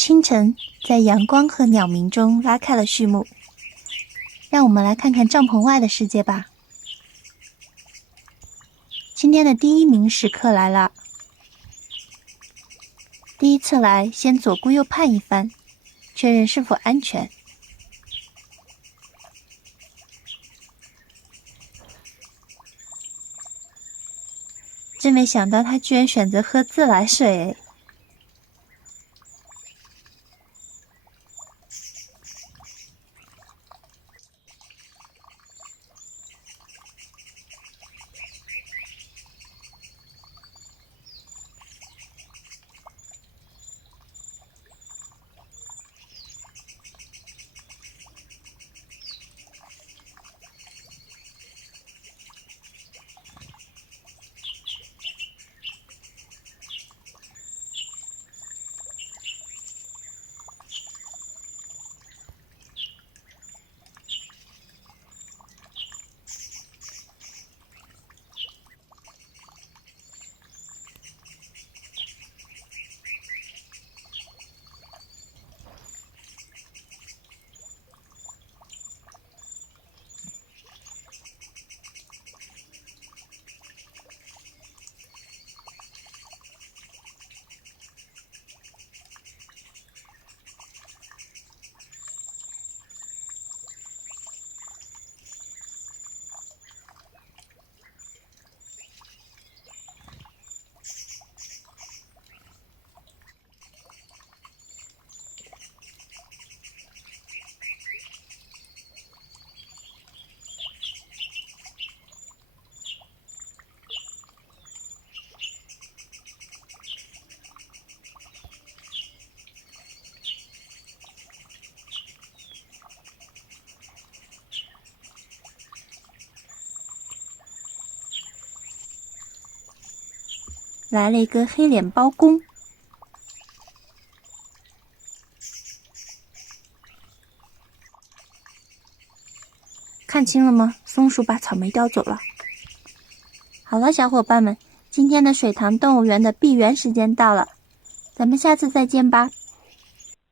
清晨在阳光和鸟鸣中拉开了序幕，让我们来看看帐篷外的世界吧。今天的第一名时刻来了。第一次来，先左顾右盼一番，确认是否安全。真没想到他居然选择喝自来水。来了一个黑脸包公，看清了吗？松鼠把草莓叼走了。好了，小伙伴们，今天的水塘动物园的闭园时间到了，咱们下次再见吧。